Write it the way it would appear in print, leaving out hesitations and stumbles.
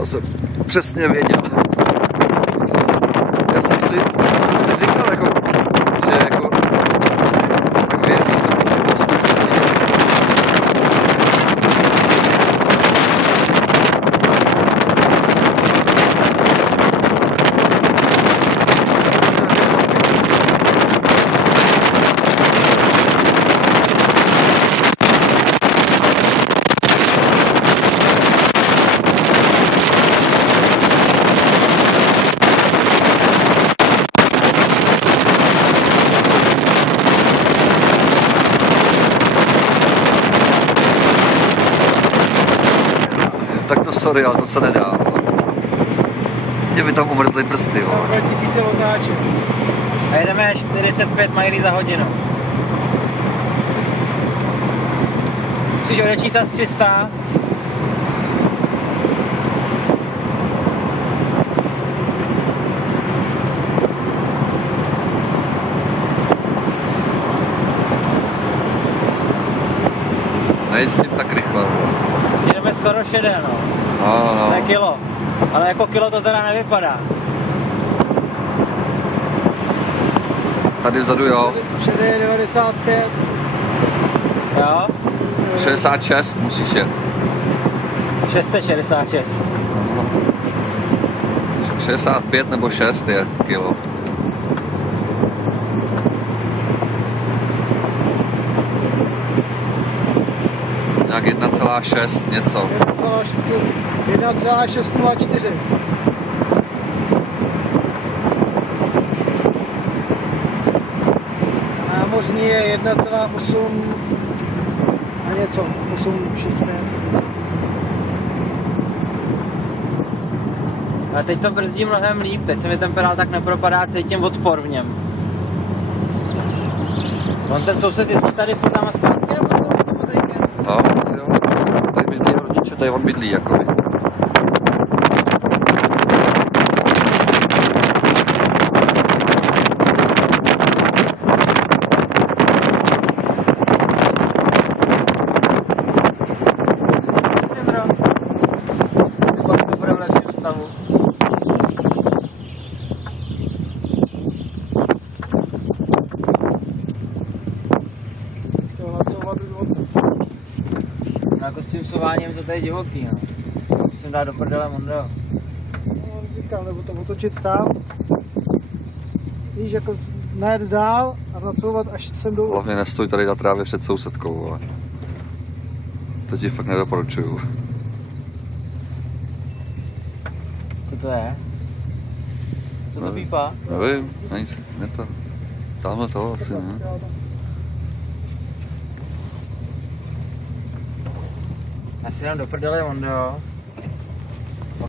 To jsem přesně věděl. Já jsem si říkal, jako, že jako, tak věříš tomu, že to skutečně tak to sorry, ale to se nedá. Mě by tam umrzly prsty. 2000 otáček. A jedeme 45 milí za hodinu. Musíš odečítat 300. Nejezdím tak rychle. Jedeme skoro šedé, no. No. To je kilo. Ale jako kilo to teda nevypadá. Tady vzadu, jo. Šedé je 95. Jo? 66 musíš jet. 666. 65 nebo 6 je kilo. Nějak 1,6 něco. 1,604. Námořní je 1,8 a něco, 865. A teď to brzdí mnohem líp, teď se mi ten pedál tak nepropadá, cítím odpor v něm. On ten soused jezdí tady furt tam a zpátky, nebo to s tím mozejkem? No, jo. Tady bydlí rodiče, tady on bydlí, jakoby. No jako s tím sováním to tady je divoký, no. Musím dát do prdele Mondo. No, říkám, nebo to otočit tam. Víš, jako najet dál a nacouvat až sem dolů. Hlavně nestoj tady na trávě před sousedkou, ale to ti fakt nedoporučuju. Co to je? Co to pípá? Nevím, nic, ne to. Tamhle to asi, ne? Já si dám do prdele Mondo.